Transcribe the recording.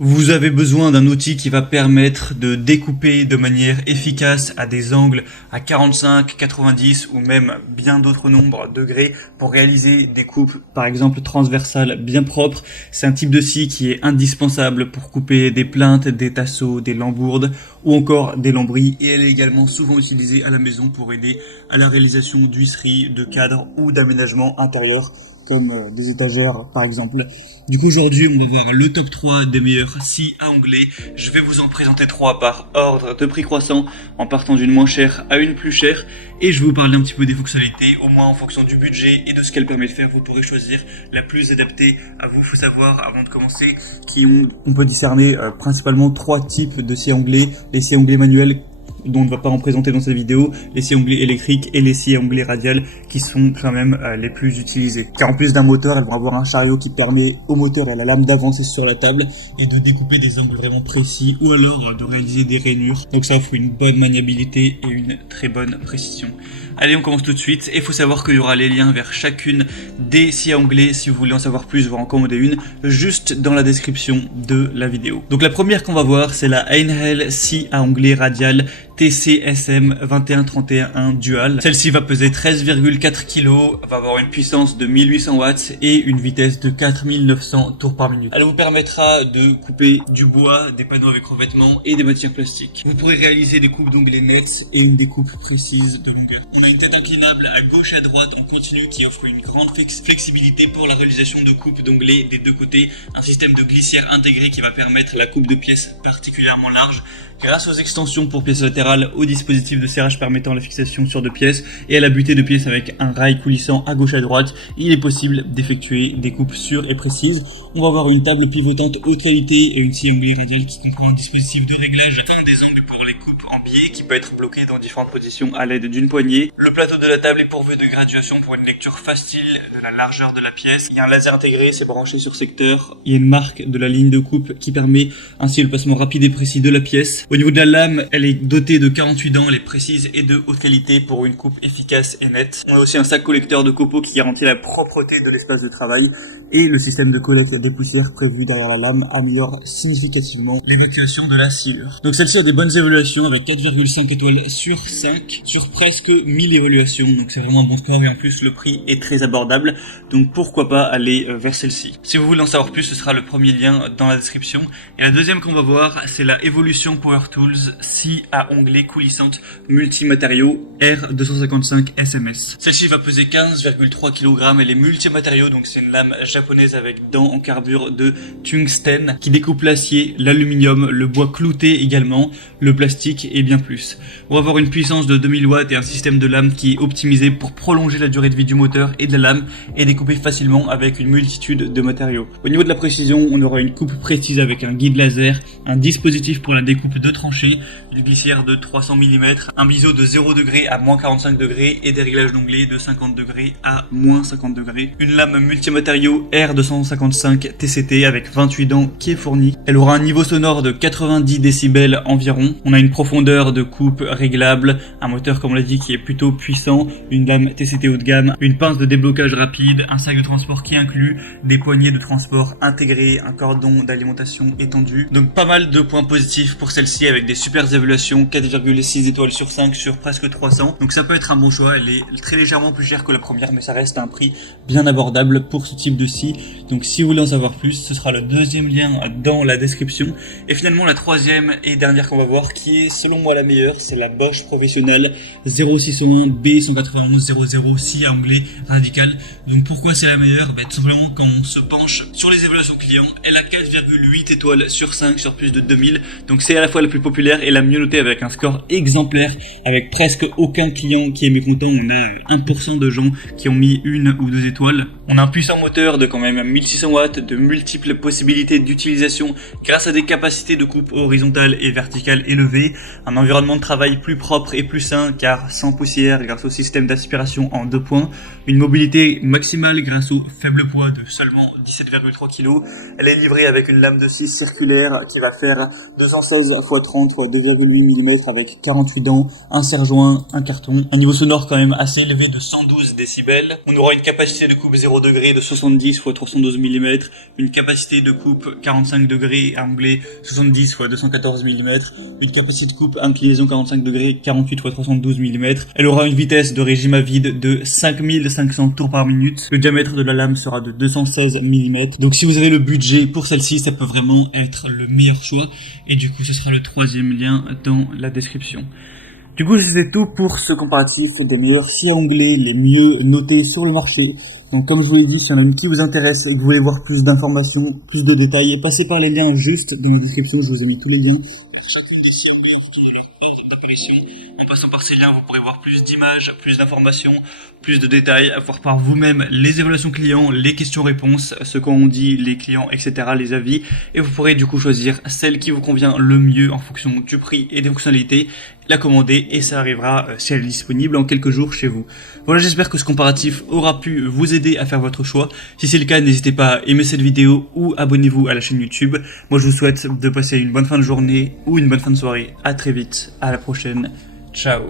Vous avez besoin d'un outil qui va permettre de découper de manière efficace à des angles à 45, 90 ou même bien d'autres nombres de degrés pour réaliser des coupes par exemple transversales bien propres. C'est un type de scie qui est indispensable pour couper des plinthes, des tasseaux, des lambourdes ou encore des lambris, et elle est également souvent utilisée à la maison pour aider à la réalisation d'huisseries, de cadres ou d'aménagements intérieurs comme des étagères par exemple. Du coup aujourd'hui on va voir le top 3 des meilleures scies à onglet. Je vais vous en présenter 3 par ordre de prix croissant en partant d'une moins chère à une plus chère, et je vais vous parler un petit peu des fonctionnalités, au moins en fonction du budget et de ce qu'elle permet de faire. Vous pourrez choisir la plus adaptée à vous. Faut savoir avant de commencer on peut discerner principalement 3 types de scies à onglet: les scies à onglet manuels dont on ne va pas en présenter dans cette vidéo, les scies à onglet électriques et les scies à onglet radiales qui sont quand même les plus utilisées. Car en plus d'un moteur, elles vont avoir un chariot qui permet au moteur et à la lame d'avancer sur la table et de découper des angles vraiment précis, ou alors de réaliser des rainures. Donc ça offre une bonne maniabilité et une très bonne précision. Allez, on commence tout de suite, et il faut savoir qu'il y aura les liens vers chacune des scies à onglet si vous voulez en savoir plus, voire en commander une, juste dans la description de la vidéo. Donc la première qu'on va voir, c'est la Einhell scie à onglet radial TCSM 2131 Dual. Celle-ci va peser 13,4 kg, va avoir une puissance de 1800 watts et une vitesse de 4900 tours par minute. Elle vous permettra de couper du bois, des panneaux avec revêtement et des matières plastiques. Vous pourrez réaliser des coupes d'onglets nettes et une découpe précise de longueur. On a une tête inclinable à gauche et à droite en continu qui offre une grande flexibilité pour la réalisation de coupes d'onglets des deux côtés. Un système de glissière intégré qui va permettre la coupe de pièces particulièrement larges, grâce aux extensions pour pièces latérales, au dispositif de serrage permettant la fixation sur deux pièces et à la butée de pièces avec un rail coulissant à gauche et à droite. Il est possible d'effectuer des coupes sûres et précises. On va avoir une table pivotante haute qualité et une scie à onglet radial qui comprend un dispositif de réglage fin des angles pour les coupes en biais qui peut être bloqué dans différentes positions à l'aide d'une poignée. Le plateau de la table est pourvu de graduation pour une lecture facile de la largeur de la pièce. Il y a un laser intégré, c'est branché sur secteur. Il y a une marque de la ligne de coupe qui permet ainsi le placement rapide et précis de la pièce. Au niveau de la lame, elle est dotée de 48 dents, elle est précise et de haute qualité pour une coupe efficace et nette. On a aussi un sac collecteur de copeaux qui garantit la propreté de l'espace de travail, et le système de collecte des poussières prévu derrière la lame améliore significativement l'évacuation de la sciure. Donc celle-ci a des bonnes évaluations avec 4,5 étoiles sur 5 sur presque 1000 évaluations, donc c'est vraiment un bon score, et en plus le prix est très abordable, donc pourquoi pas aller vers celle-ci. Si vous voulez en savoir plus, ce sera le premier lien dans la description. Et la deuxième qu'on va voir, c'est la Evolution Power Tools scie à onglet coulissante multimatériaux R255 SMS. Celle-ci va peser 15,3 kg, elle est multimatériaux, donc c'est une lame japonaise avec dents en carbure de tungstène qui découpe l'acier, l'aluminium, le bois clouté également, le plastique et bien plus. On va avoir une puissance de 2000 watts et un système de lame qui est optimisé pour prolonger la durée de vie du moteur et de la lame et découper facilement avec une multitude de matériaux. Au niveau de la précision, on aura une coupe précise avec un guide laser, un dispositif pour la découpe de tranchées, une glissière de 300 mm, un biseau de 0 degré à moins 45 degrés et des réglages d'onglet de 50 degrés à moins 50 degrés. Une lame multimatériaux R255 TCT avec 28 dents qui est fournie. Elle aura un niveau sonore de 90 décibels environ. On a une profondeur de coupe réglable, un moteur comme on l'a dit qui est plutôt puissant, une lame TCT haut de gamme, une pince de déblocage rapide, un sac de transport qui inclut des poignées de transport intégrées, un cordon d'alimentation étendu. Donc pas mal de points positifs pour celle-ci avec des super évaluations, 4,6 étoiles sur 5 sur presque 300. Donc ça peut être un bon choix. Elle est très légèrement plus chère que la première, mais ça reste à un prix bien abordable pour ce type de scie. Donc si vous voulez en savoir plus, ce sera le deuxième lien dans la description. Et finalement la troisième et dernière qu'on va voir, qui est selon moi la meilleure, c'est la Bosch Professionnelle 0601 B19100 scie à onglet radical. Donc pourquoi c'est la meilleure? Tout simplement quand on se penche sur les évaluations clients, elle a 4,8 étoiles sur 5 sur plus de 2000. Donc c'est à la fois la plus populaire et la mieux notée avec un score exemplaire, avec presque aucun client qui est mécontent. On a 1% de gens qui ont mis 1 ou 2 étoiles. On a un puissant moteur de quand même 1600 watts, de multiples possibilités d'utilisation grâce à des capacités de coupe horizontale et verticale élevées, un environnement environnement de travail plus propre et plus sain car sans poussière grâce au système d'aspiration en 2 points, une mobilité maximale grâce au faible poids de seulement 17,3 kg. Elle est livrée avec une lame de scie circulaire qui va faire 216 x 30 x 2,8 mm avec 48 dents, un serre-joint, un carton, un niveau sonore quand même assez élevé de 112 décibels. On aura une capacité de coupe 0 degré de 70 x 312 mm, une capacité de coupe 45 degrés anglais 70 x 214 mm, une capacité de coupe inclinaison 45 degrés 48 x 312 mm. Elle aura une vitesse de régime à vide de 5500 tours par minute. Le diamètre de la lame sera de 216 mm. Donc si vous avez le budget pour celle-ci, ça peut vraiment être le meilleur choix. Et du coup, ce sera le 3e lien dans la description. Du coup, c'est tout pour ce comparatif des meilleurs scies à onglet, les mieux notés sur le marché. Donc comme je vous l'ai dit, si y en a une qui vous intéresse et que vous voulez voir plus d'informations, plus de détails, passez par les liens juste dans la description, je vous ai mis tous les liens. Pour chacune des scies à onglet, surtout de leur ordre d'apparition. En passant par ces liens, vous pourrez voir plus d'images, plus d'informations, plus de détails, voir par vous-même les évaluations clients, les questions-réponses, ce qu'ont dit les clients, etc., les avis. Et vous pourrez du coup choisir celle qui vous convient le mieux en fonction du prix et des fonctionnalités, la commander et ça arrivera, si elle est disponible, en quelques jours chez vous. Voilà, j'espère que ce comparatif aura pu vous aider à faire votre choix. Si c'est le cas, n'hésitez pas à aimer cette vidéo ou abonnez-vous à la chaîne YouTube. Moi, je vous souhaite de passer une bonne fin de journée ou une bonne fin de soirée. À très vite, à la prochaine. Ciao.